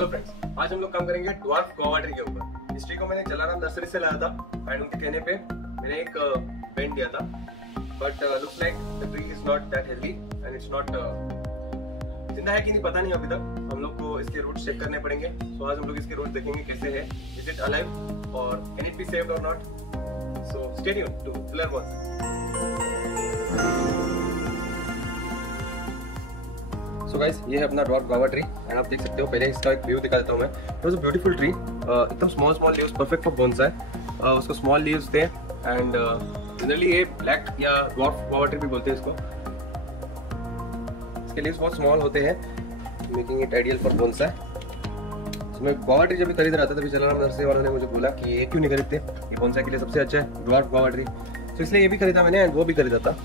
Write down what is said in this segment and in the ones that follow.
Hello friends, आज हम लोग काम करेंगे ड्वार्फ गुआवा ट्री के ऊपर। इस ट्री को मैंने जलाराम नर्सरी से लाया था एंड उनके कहने पे मैंने एक बेंड दिया था, but looks like the tree is not that healthy and it's not जिंदा है कि नहीं पता नहीं अभी तक। हम लोग को इसके रूट्स चेक करने पड़ेंगे। सो आज हम लोग इसके रूट्स देखेंगे कैसे है, इज इट अलाइव और कैन इट बी सेव्ड और not. So stay tuned to learn one. So guys, ये है अपना ड्वार्फ गुआवा ट्री एंड आप देख सकते हो। पहले इसका एक व्यू दिखा देता हूँ मैं। It was a beautiful tree, एकदम small leaves, perfect for bonsai. उसको स्मॉल लीव्स थे एंड जनरली ये ब्लैक या ड्वार्फ गुआवा ट्री भी बोलते हैं इसको। इसके लीव्स बहुत स्मॉल होते हैं, making it ideal for bonsai. तो मैं गुआवा ट्री जब खरीद रहा था तभी जलाराम नर्सरी वालों ने मुझे बोला कि ये क्यों नहीं खरीदते, ये बोनसाई के लिए सबसे अच्छा है ड्वार्फ गुआवा ट्री। तो इसलिए ये भी खरीदा मैंने एंड वो भी खरीदा था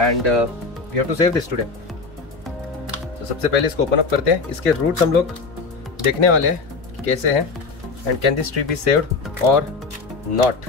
and we have to save this today. तो सबसे पहले इसको ओपन अप करते हैं। इसके रूट्स हम लोग देखने वाले हैं कि कैसे हैं and can this tree B saved और नॉट।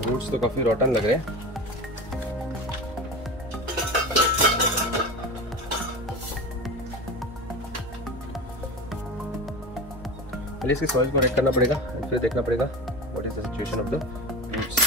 रूट्स तो काफी रॉटन लग रहे हैं। पहले इसकी सॉइल को चेक करना पड़ेगा और फिर देखना पड़ेगा what is the situation of the roots.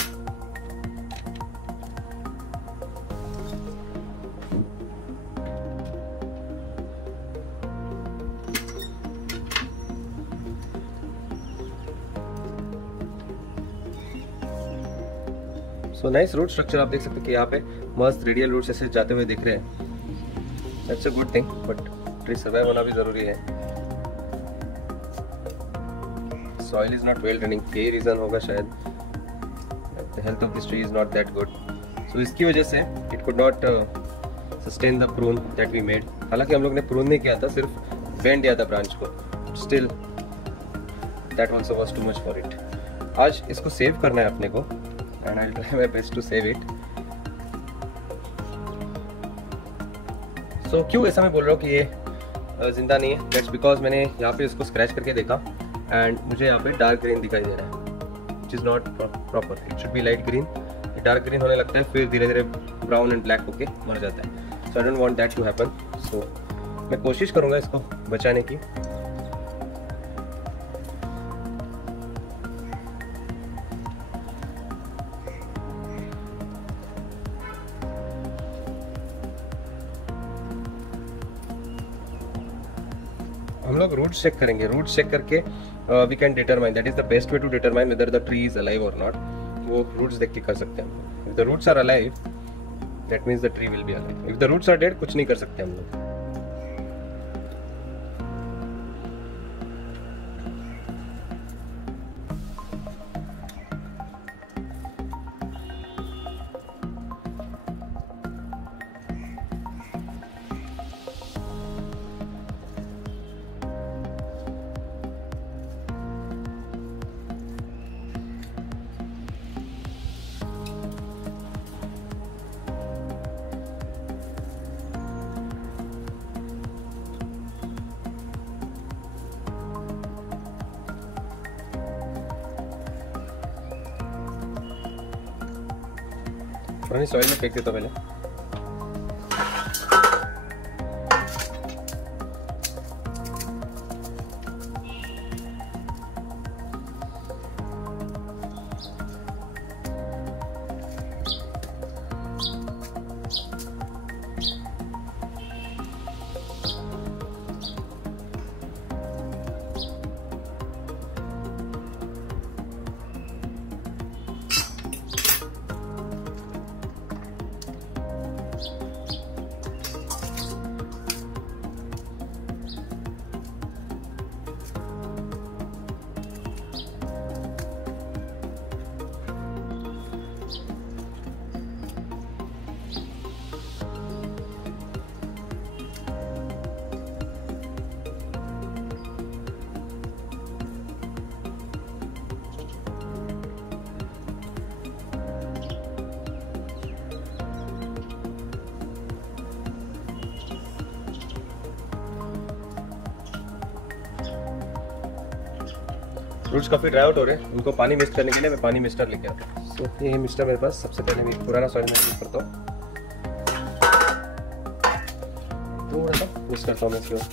So nice root structure. आप देख सकते हैं कि यहाँ पे मस्त रेडियल रूट्स ऐसे जाते हुए दिख रहे हैं। That's a good thing, but tree survive होना भी जरूरी है। Soil is not well draining, यही रीजन होगा शायद। The health of this tree is not that good. So इसकी वजह से it could not sustain the prune that we made. हालांकि हम लोग ने प्रून नहीं किया था, सिर्फ बेंड दिया था ब्रांच को। Still that also was too much for it. आज इसको सेव करना है अपने को and I'll try my best to save it. So क्यों ऐसा मैं बोल रहा हूँ कि ये जिंदा नहीं है? That's because मैंने यहाँ पे इसको स्क्रैच करके देखा एंड मुझे यहाँ पे डार्क ग्रीन दिखाई दे रहा है, which is not proper. It should be light green. ये डार्क ग्रीन होने लगता है, फिर धीरे धीरे ब्राउन एंड ब्लैक होके मर जाता है। So I don't want that to happen. So मैं कोशिश करूँगा इसको बचाने की। हम लोग रूट्स चेक करेंगे। रूट्स चेक करके we can determine, that is the best way to determine whether the tree is alive और नॉट। वो रूट्स देख के कर सकते हैं। If the roots are alive that means the tree will be alive. If the roots are dead कुछ नहीं कर सकते हम लोग। सॉइल में फेंक देता पहले। रूट्स काफ़ी ड्राई आउट हो रहे हैं, उनको पानी मिक्स करने के लिए मैं पानी मिक्सर लेके आता हूँ। तो ये है मिक्सर मेरे पास। सबसे पहले मैं पुराना सॉइल में यूज़ करता हूँ, थोड़ा सा मिक्स करता हूँ मैं इसके बाद।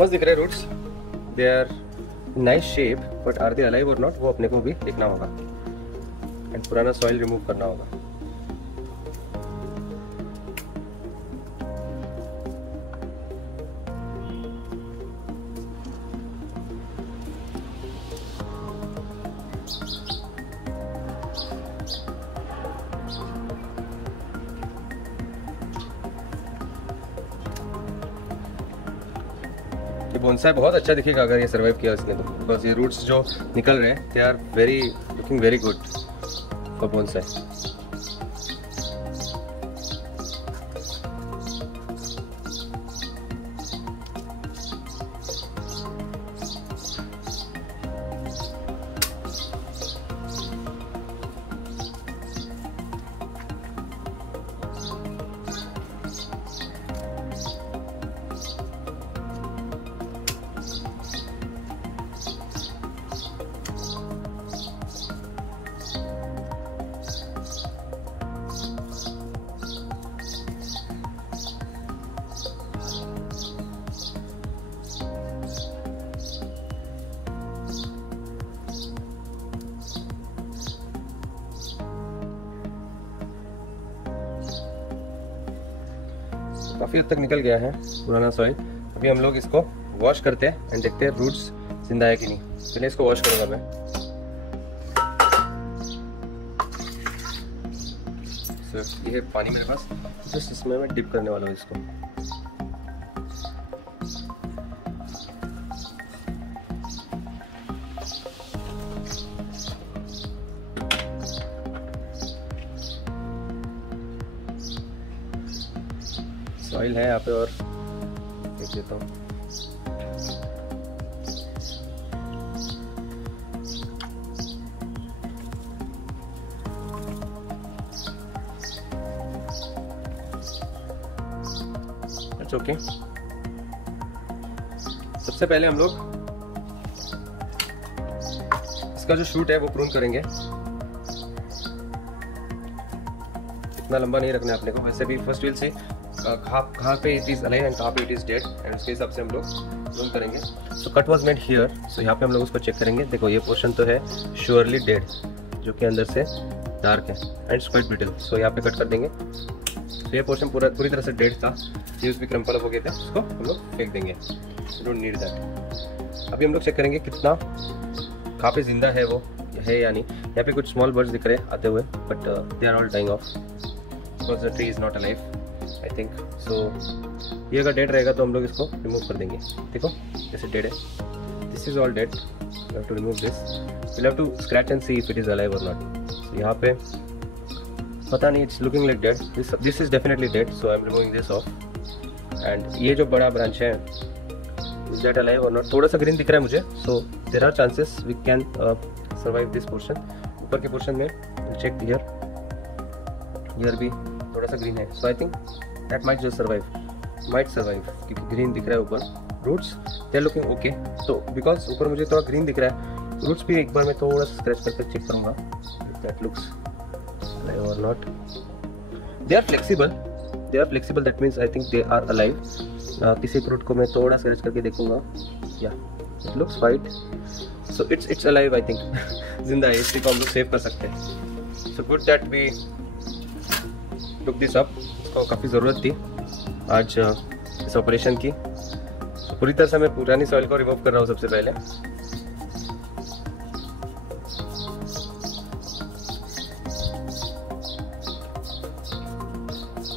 मस्त दिख रहे हैं roots, they are nice shape, but are they alive और नॉट वो अपने को भी देखना होगा एंड पुराना सॉइल रिमूव करना होगा। ये बोनसाई बहुत अच्छा दिखेगा अगर ये सर्वाइव किया इसने तो, बिकॉज ये रूट्स जो निकल रहे हैं they are very looking very good for bonsai. काफ़ी हद तक निकल गया है पुराना सॉइल। अभी हम लोग इसको वॉश करते हैं एंड देखते हैं रूट्स जिंदा है कि नहीं। पहले इसको वॉश करूँगा मैं। ये है पानी मेरे पास, जस्ट इसमें मैं डिप करने वाला हूँ इसको। सॉइल है यहाँ पे और देख देता हूँ। अच्छा ओके, सबसे पहले हम लोग इसका जो शूट है वो प्रून करेंगे। इतना लंबा नहीं रखना है अपने को, वैसे भी फर्स्ट विल से कहाँ पे इट इज अलाइव एंड कहाँ पे इट इज डेड, एंड उसके हिसाब से हम लोग प्रून करेंगे। So cut was made here, सो यहाँ पे हम लोग उसको चेक करेंगे। देखो ये पोर्शन तो है श्योरली डेड, जो कि अंदर से डार्क है एंड क्वाइट ब्रिटल। सो यहाँ पे कट कर देंगे। तो ये पोर्शन पूरी तरह से डेड था, ये भी क्रम्पल अप हो गए थे, उसको हम लोग फेंक देंगे, डोंट नीड दैट। अभी हम लोग चेक करेंगे कितना कहाँ पे जिंदा है वो है या नहीं। यहाँ पे कुछ स्मॉल बर्ड्स दिख रहे हैं आते हुए, but they are all dying off because the tree is not alive I think. So ये अगर डेड रहेगा तो हम लोग इसको रिमूव कर देंगे। देखो जैसे डेड है, this is all dead, you have to remove this, you have to scratch and see if it is alive और नॉट। सो यहाँ पे पता नहीं, it's looking like dead, this is definitely dead, so I am removing this off. And ये जो बड़ा branch है is that alive और नॉट, थोड़ा सा ग्रीन दिख रहा है मुझे, so there are chances we can survive this portion. ऊपर के पोर्शन में चेक हियर भी थोड़ा सा ग्रीन है, so I think that might just survive, क्योंकि ग्रीन दिख रहा है ऊपर। Roots they are looking okay, तो बिकॉज ऊपर मुझे थोड़ा ग्रीन दिख रहा है, रूट्स भी एक बार मैं थोड़ा सा स्क्रैच करके चेक करूँगा that looks alive or not. They are flexible, that means I think they are alive. किसी फ्रूट को मैं थोड़ा स्क्रैच करके देखूंगा, या it looks white, so it's alive I think. जिंदा है, इसी को हम लोग सेव कर सकते हैं। So good that we took this up, इसको काफ़ी ज़रूरत थी आज इस ऑपरेशन की। so, पूरी तरह से मैं पुरानी सॉइल को रिमूव कर रहा हूँ सबसे पहले।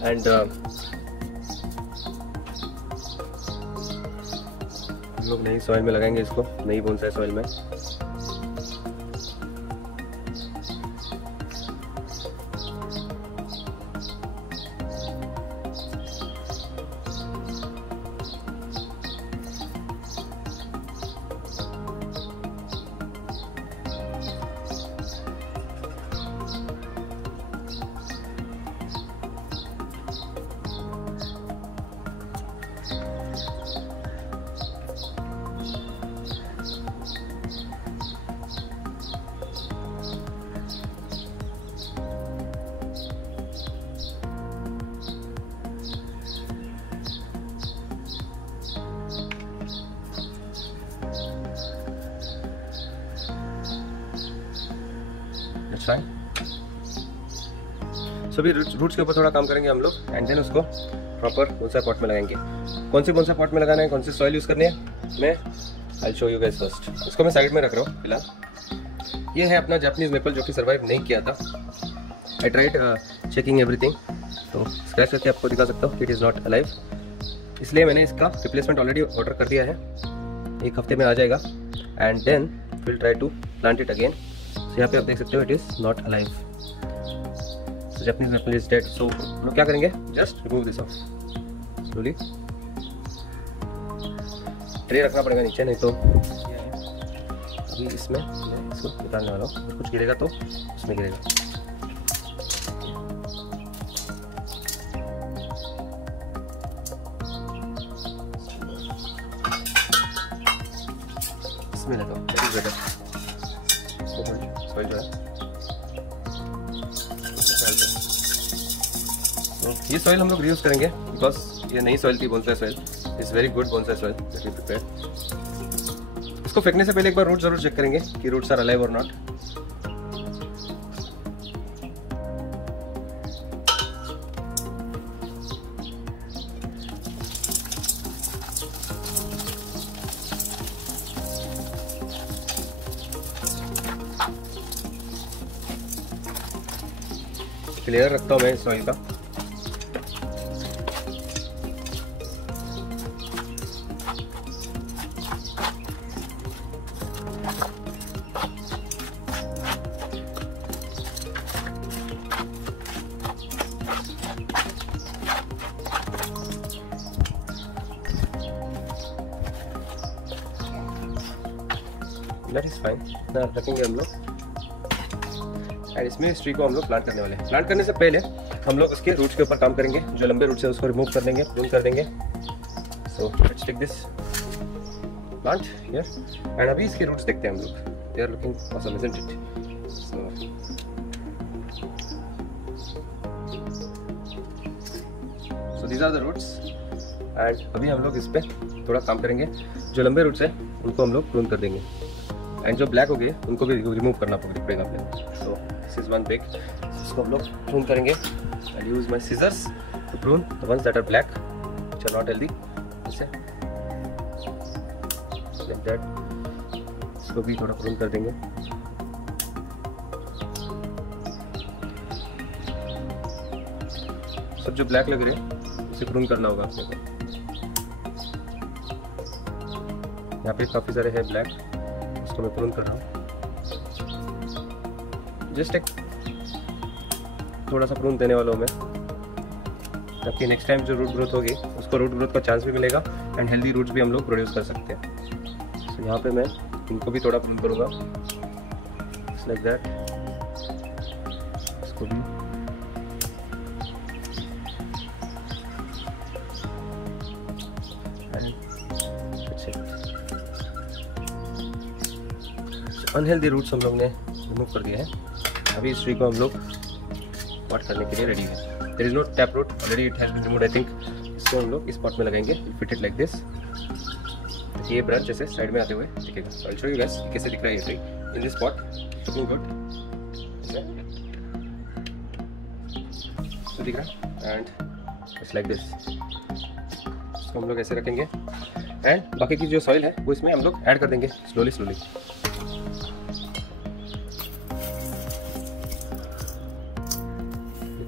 एंड हम लोग नई सॉइल में लगाएंगे इसको, नई बोनसाई सॉइल में। फाइन। सो अभी रूट्स के ऊपर थोड़ा काम करेंगे हम लोग एंड देन उसको प्रॉपर कौन सा पॉट में लगाएंगे, कौन सा पॉट में लगाना है, कौन सी सॉइल यूज़ करनी है, मैं आई शो यू गाइस फर्स्ट। इसको मैं साइड में रख रहा हूँ फिलहाल। ये है अपना जापानीज मेपल जो कि सर्वाइव नहीं किया था। आई ट्राइड चेकिंग एवरीथिंग, तो स्क्रैच करके आपको दिखा सकता हूँ इट इज़ नॉट अलाइव, इसलिए मैंने इसका रिप्लेसमेंट ऑलरेडी ऑर्डर कर दिया है, 1 हफ्ते में आ जाएगा and then will try to plant it again. So यहाँ पे आप देख सकते हो it is not alive, Japanese maple is dead. So हम लोग क्या करेंगे, just remove this off slowly. Tray रखना पड़ेगा नीचे, नहीं तो अभी इसमें मैं इसको निकालने वाला हूँ, कुछ गिरेगा तो इसमें गिरेगा। इसमें लेता हूँ, दैट इज बेटर। सॉइल जो है तो ये सॉइल हम लोग रीयूज करेंगे बिकॉज ये नई सॉइल थी, bonsai soil is very good bonsai soil that we prepared. इसको फेंकने से पहले एक बार रूट जरूर चेक करेंगे कि रूट्स आर अलाइव और नॉट। क्लियर रखता हूँ मैं इस सॉइल का। दैट इज फाइन, रखेंगे हम लोग एंड इसमें इस ट्री को हम लोग प्लांट करने वाले हैं। प्लांट करने से पहले हम लोग उसके रूट्स के ऊपर काम करेंगे, जो लंबे रूट्स है उसको रिमूव कर देंगे, प्रून कर देंगे। So let's take this plant here and अभी इसके रूट्स देखते हैं हम लोग, they are looking awesome isn't it. So these are the roots and अभी हम लोग इस पे थोड़ा काम करेंगे, जो लंबे रूट्स है उनको हम लोग प्रून कर देंगे एंड जो ब्लैक हो गए उनको भी रिमूव करना पड़ेगा अपने। So this is one big, इसको हम लोग प्रून करेंगे। I use my scissors to prune the ones that are black which are not healthy, ऐसे लाइक दैट। इसको भी थोड़ा प्रून कर देंगे। सब जो ब्लैक लग रहे हैं उसे प्रून करना होगा अपने को। यहाँ पे काफी सारे हैं ब्लैक, इसको मैं प्रून कर रहा हूँ। जस्ट एक थोड़ा सा प्रून देने वाला हूँ मैं, ताकि नेक्स्ट टाइम जो रूट ग्रोथ होगी उसको रूट ग्रोथ का चांस भी मिलेगा एंड हेल्दी रूट्स भी हम लोग प्रोड्यूस कर सकते हैं। तो यहाँ पे मैं इनको भी थोड़ा प्रून करूँगा लाइक दैट। इसको भी अनहेल्दी रूट्स हम लोग ने रिमूव कर दिया है। अभी इस ट्री को हम लोग पॉट करने के लिए रेडी है। There is no tap root, already it has been removed I think. इसको हम लोग इस पॉट में लगाएंगे, फिट इट लाइक दिस। ये ब्रांच ऐसे साइड में आते हुए दिखेगा। So I show you guys कैसे दिख रहा है ये tree in this pot, looking good. तो दिख रहा है एंड इट्स लाइक दिस। इसको हम लोग ऐसे रखेंगे एंड बाकी की जो सॉइल है वो इसमें हम लोग ऐड कर देंगे स्लोली स्लोली।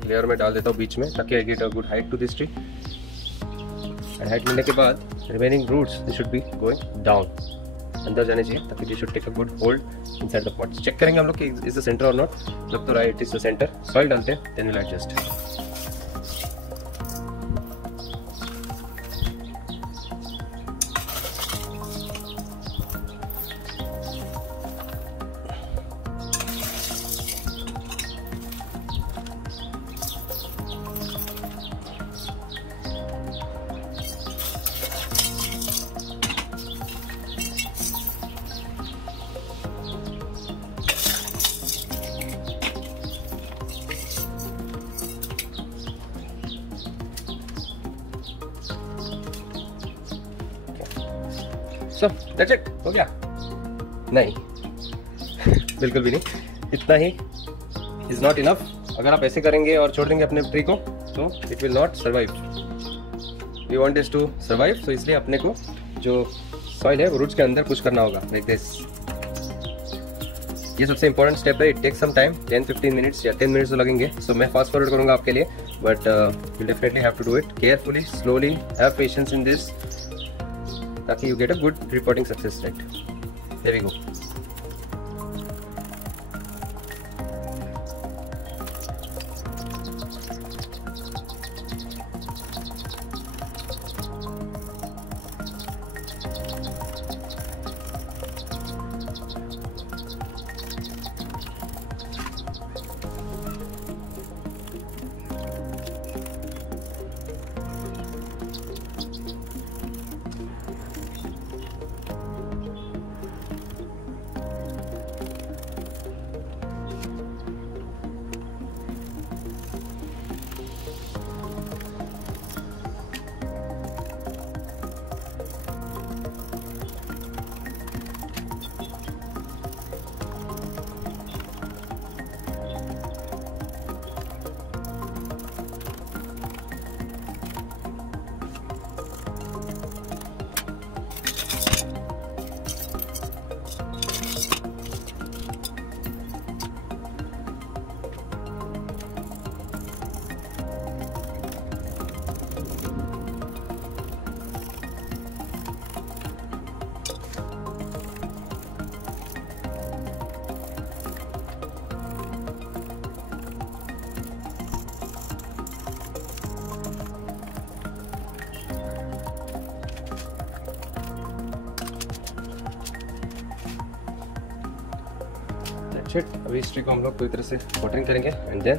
लेयर में डाल देता हूँ बीच में, ताकि I get a good height to this tree. And height मिलने के बाद remaining roots they should be going down, अंदर जाने चाहिए, ताकि they should take a good hold inside the pot. Check करेंगे हम लोग कि is the centre or not. लग तो right is the centre. Soil डालते हैं, then will adjust. So that's it, हो गया? नहीं बिल्कुल भी नहीं, इतना ही इज नॉट इनफ। अगर आप ऐसे करेंगे और छोड़ देंगे अपने ट्री को तो it will not survive. We want this to survive, तो इसलिए अपने को जो सॉइल है वो रूट्स के अंदर पुश करना होगा लाइक दिस। ये सबसे इंपॉर्टेंट स्टेप है। It take some time, 10-15 minutes या 10 मिनट्स तो लगेंगे। सो मैं फास्ट फॉरवर्ड करूंगा आपके लिए, but you definitely have to do it carefully, slowly, have patience in this, ताकि you get a good reporting success rate. Here we go. अभी इस ट्री को हम लोग पूरी तरह से वाटरिंग करेंगे and then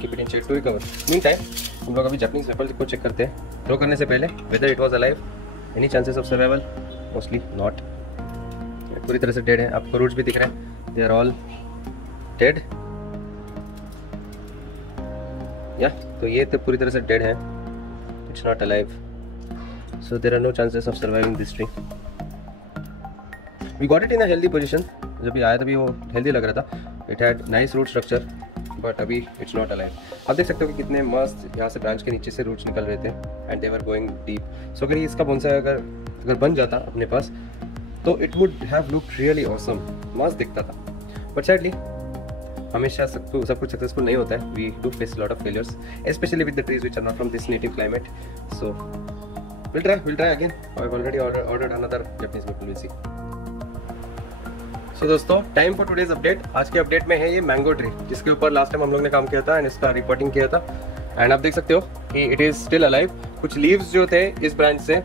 keep it in shade to recover. Meantime हम लोग अभी जापानीज मेपल को चेक करते हैं थ्रो करने से पहले, whether it was alive, any chances of survival, mostly not. पूरी तरह से डेड है। आपको रूट्स भी दिख रहे हैं, दे आर ऑल डेड। या तो ये तो पूरी तरह से डेड है, it's not alive, so there are no chances of surviving this tree. We got it in a healthy position. जब भी आया तभी वो हेल्दी लग रहा था, it had nice root structure, but अभी इट्स नॉट अलाइव। आप देख सकते हो कि कितने मस्त यहाँ से ब्रांच के नीचे से रूट्स निकल रहे थे and they were going deep. So अगर इसका बोनसाई अगर बन जाता अपने पास तो it would have looked really awesome, मस्त दिखता था। बट सैडली हमेशा सब कुछ सक्सेसफुल नहीं होता है। We do face lot of failures, specially with the trees which are not from this native climate. So we'll try again. I've already ordered another Japanese maple, we'll see. So दोस्तों, time for today's update. आज के update में है ये mango tree, जिसके ऊपर last time हम लोग ने काम किया था एंड इसका रिपोर्टिंग किया था। एंड आप देख सकते हो कि इट इज स्टिल अलाइव। कुछ लीव्स जो थे इस ब्रांच से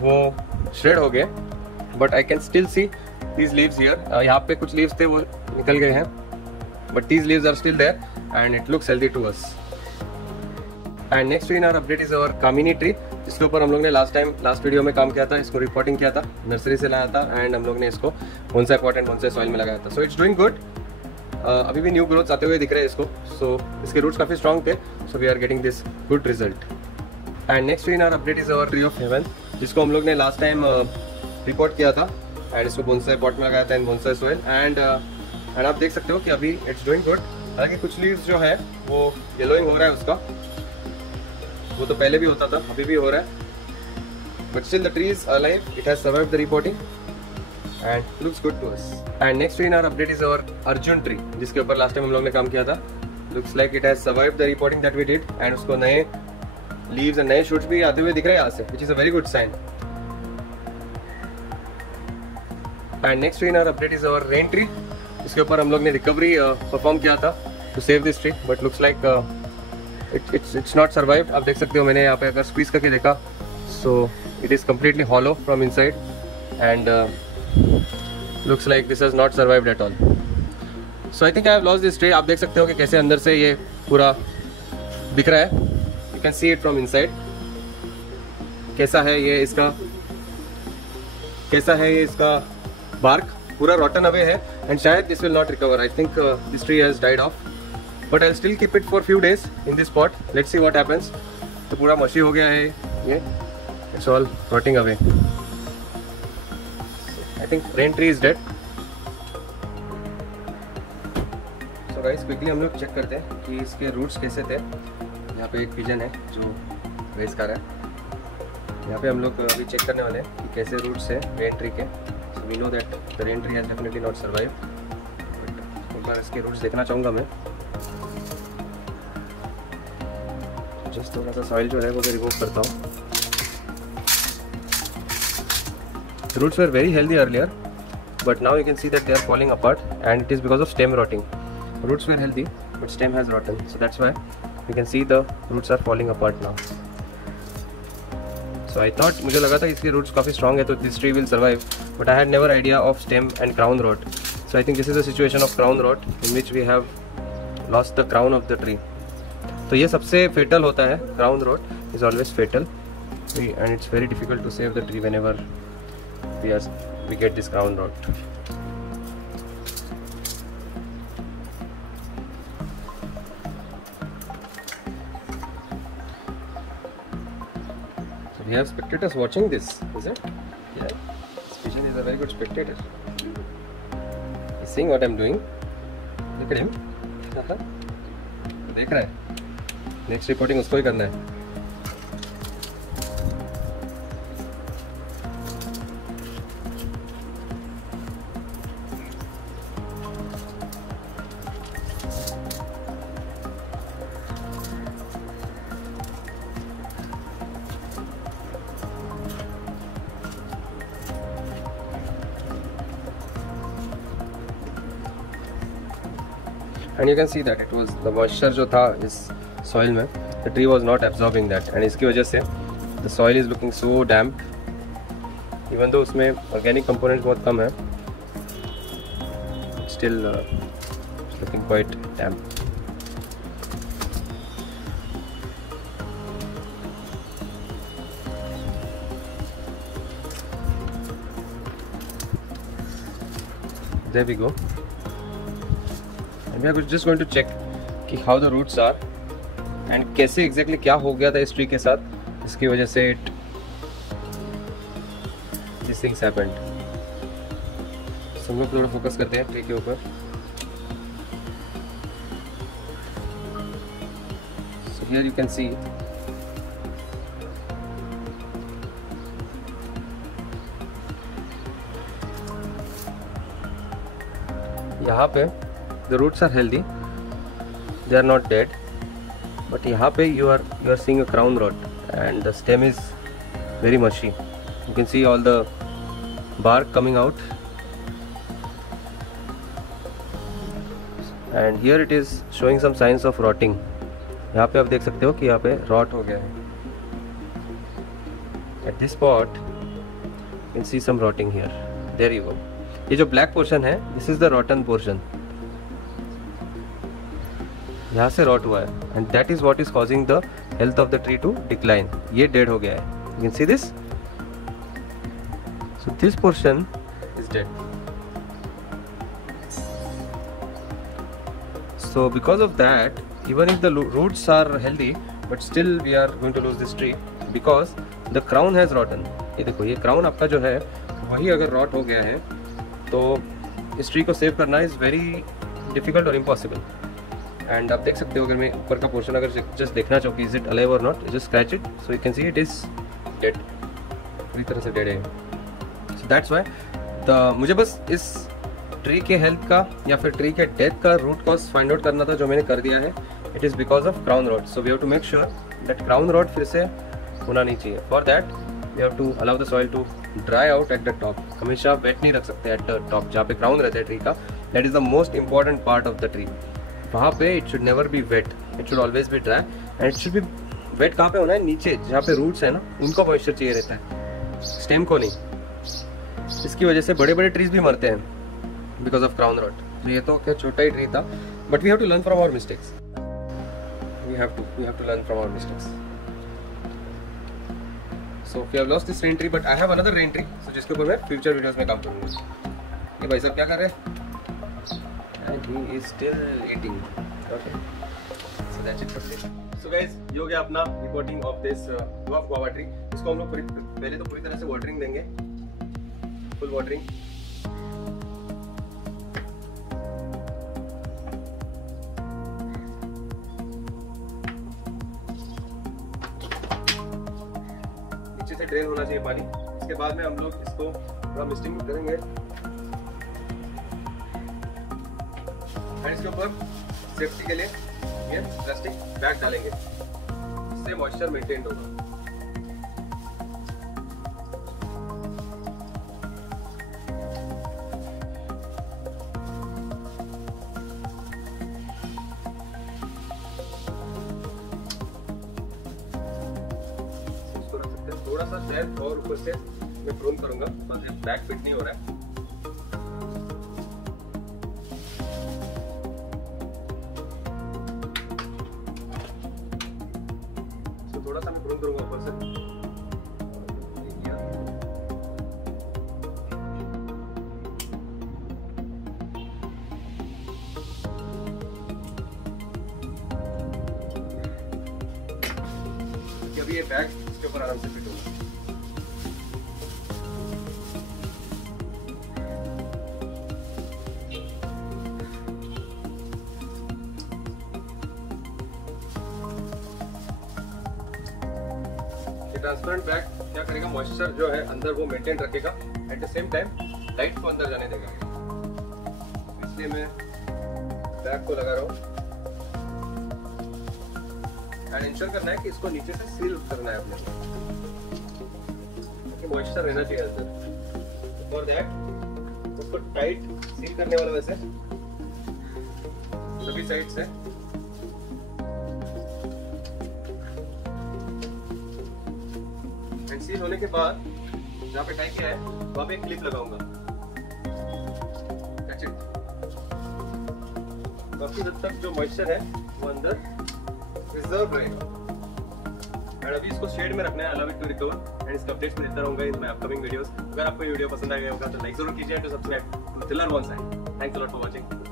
वो श्रेड हो गए, but I can still see these leaves here. यहाँ पे कुछ लीव्स थे वो निकल गए हैं, but these leaves are still there and it looks healthy to us. And next in our update is our kamini tree, जिसके ऊपर हम लोग ने लास्ट वीडियो में काम किया था, इसको रिपोर्टिंग किया था, नर्सरी से लाया था एंड हम लोग ने इसको bonsai pot and bonsai soil में लगाया था। So it's doing good. अभी भी न्यू ग्रोथ्स आते हुए दिख रहे हैं इसको। सो इसके रूट्स काफ़ी स्ट्रॉन्ग थे, so we are getting this good result. And next in our update is our tree of heaven, जिसको हम लोग ने लास्ट टाइम रिपोर्ट किया था एंड इसको बोनसाई पॉट में लगाया था एंड बोनसाई सॉइल। एंड आप देख सकते हो कि अभी इट्स डूइंग गुड। हालांकि कुछ लीव्स जो है वो येलोइंग हो रहा है उसका, वो तो पहले भी होता था, अभी भी हो रहा है, but still the tree is alive. It has survived the reporting and looks good to us. And next tree in our update is our Arjun tree, जिसके ऊपर लास्ट टाइम हम लोग ने काम किया था। Looks like it has survived the reporting that we did and उसको नए leaves and नए shoots भी आते हुए दिख रहे हैं यहाँ से, which is a very good sign. And next tree in our update is our rain tree, जिसके ऊपर हम लोग ने recovery perform किया था to save this tree, but looks like it's not survived. आप देख सकते हो, मैंने यहाँ पे अगर squeeze करके देखा, so it is completely hollow from inside and looks like this has not survived at all. So I think I have lost this tree. आप देख सकते हो कि कैसे अंदर से ये पूरा दिख रहा है, you can see it from inside. कैसा है ये इसका bark पूरा rotten away है and शायद this will not recover. I think this tree has died off, but I'll still keep it for few days in this pot. Let's see what happens. तो पूरा मशी हो गया है ये, it's all rotting away. I think rain tree is dead. Guys quickly हम लोग check करते हैं कि इसके रूट्स कैसे थे। यहाँ पे एक पिजन है जो रेस कर रहा है। यहाँ पे हम लोग अभी चेक करने वाले हैं कि कैसे रूट्स है रेन ट्री के। So we know that the rain tree has definitely not survive, but एक बार इसके रूट्स देखना चाहूँगा मैं। जस्ट थोड़ा सा सॉइल जो है वो रिमूव करता हूँ। Roots were very healthy earlier, but now you can see that they are falling apart, and it is because of stem rotting. Roots were healthy, but stem has rotten, so that's why you can see the roots are falling apart now. So I thought, मुझे लगा था इसके roots काफ़ी strong है तो this tree will survive, but I had never idea of stem and crown rot. So I think this is the situation of crown rot in which we have lost the crown of the tree. तो ये सबसे fatal होता है, crown rot is always fatal, and it's very difficult to save the tree whenever we get this crown rot. So we have spectators watching this, is it? Yeah, this pigeon is a very good spectator. He's seeing what I'm doing. Look at him. देख रहा है. Next reporting उसको ही करना है. And you can see that it was the moisture जो था इस soil में, the tree was not absorbing that, and इसकी वजह से the soil is looking so damp, even though उसमें organic components बहुत कम है, still it's looking quite damp. There we go. And we are just going to check कि how the roots are and कैसे exactly क्या हो गया था इस tree के साथ, इसकी वजह से these things happened. So हम लोग थोड़ा फोकस करते हैं tree के ऊपर. So here you can see यहाँ पे the roots are healthy, they are not dead, but यहाँ पे you are seeing a crown rot and the stem is very mushy. You can see all the bark coming out, and here it is showing some signs of rotting. यहाँ पे आप देख सकते हो कि यहाँ पे rot हो गया है. At this spot you can see some rotting here. There you go. ये जो black portion है, this is the rotten portion. यहाँ से रॉट हुआ है, and that is what is causing the health of the tree to decline. ये dead हो गया है. You can see this. So this portion is dead. So because of that, even if the roots are healthy, but still we are going to lose this tree because the crown has rotten. ये देखो, ये crown आपका जो है वही अगर rot हो गया है तो इस ट्री को सेव करना is very difficult or impossible. And आप देख सकते हो अगर मैं ऊपर का पोर्शन अगर जस्ट देखना चाहूँ कि इज इट अलाइव और not, just scratch it, so you can see it is dead, पूरी तरह से डेड है. सो दैट्स व्हाई मुझे बस इस ट्री के हेल्थ का या फिर ट्री के डेथ का रूट कॉज फाइंड आउट करना था, जो मैंने कर दिया है. It is because of crown rot. So we have to make sure that crown rot फिर से होना नहीं चाहिए. For that we have to allow the soil to dry out at the top. हमेशा वेट नहीं रख सकते एट द टॉप जहाँ पे क्राउन रहता है ट्री का. That is the most important part of the tree. वहाँ पे it should never be wet, it should always be dry. And it should be wet कहाँ पे होना है, नीचे जहाँ पे रूट्स है ना, उनको मॉइस्चर चाहिए रहता है, स्टेम को नहीं. इसकी वजह से बड़े बड़े ट्रीज भी मरते हैं बिकॉज ऑफ क्राउन रॉट. तो ये तो क्या छोटा ही ट्री था, but we have to learn from our mistakes. We have to learn from our mistakes. So we have lost this rain tree, but I have another rain tree, so जिसके ऊपर मैं फ्यूचर वीडियोस में काम करूंगा. ये भाई साहब क्या कर रहे हैं? And he is still eating. Okay. So that's it for today. So guys, ये हो गया अपना reporting of this dwarf guava tree. इसको हम लोग पहले तो पूरी तरह से वाटरिंग देंगे, फुल वाटरिंग. अच्छे से ड्रेन होना चाहिए पानी। इसके बाद में हम लोग इसको थोड़ा मिस्टिंग करेंगे एंड इसके ऊपर सेफ्टी के लिए ये प्लास्टिक बैग डालेंगे, इससे मॉइस्चर मेंटेन होगा। इसको रख सकते हैं थोड़ा सा शायद और ऊपर से मैं प्रून करूंगा, बैग फिट नहीं हो रहा है। थोड़ा सा मैं प्रून करूंगा ऊपर से। अभी ये बैग इसके ऊपर आराम से फिट होगा। ट्रांसपेरेंट बैग क्या करेगा, मॉइस्चर जो है अंदर वो मेंटेन रखेगा, at the same time light को अंदर जाने देगा। इसलिए मैं बैग को लगा रहा हूँ एंड इंश्योर करना है कि इसको नीचे से सील करना है अपने को, ताकि मॉइस्चर रहना चाहिए अंदर। फॉर दैट उसको टाइट सील करने वाला वैसे सभी साइड से सील होने के बाद जहाँ पे टाई किया है वहाँ पे एक क्लिप लगाऊंगा। काफी हद तक जो मॉइस्चर है वो अंदर रिजर्व रहेगा। और अभी इसको शेड में रखना है, allow it to recover, and इसका अपडेट्स में देता रहूंगा इन माय अपकमिंग वीडियोस। अगर आपको ये वीडियो पसंद आ गया होगा तो लाइक जरूर कीजिए, तो सब्सक्राइब टू थिलर one side. Thanks a lot for watching.